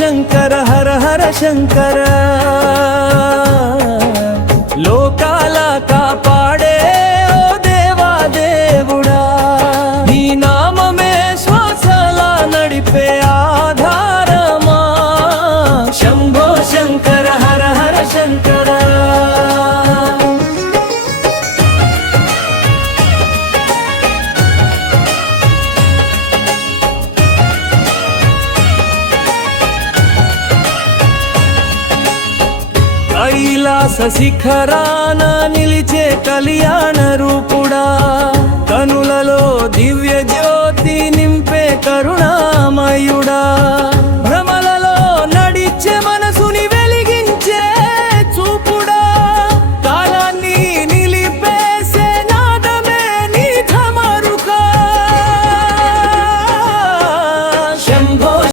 శంకర హర హర శంకర లోకాల కాపాడే ఓ దేవా దేవుడా నీ నామమే శ్వాసల నడిపే ఆధారమా శంభో శంకర హర హర శంకర కైలాస శిఖరాన నిలిచే కళ్యాణ రూపుడా కనులలో దివ్య జ్యోతి నింపే కరుణామయుడా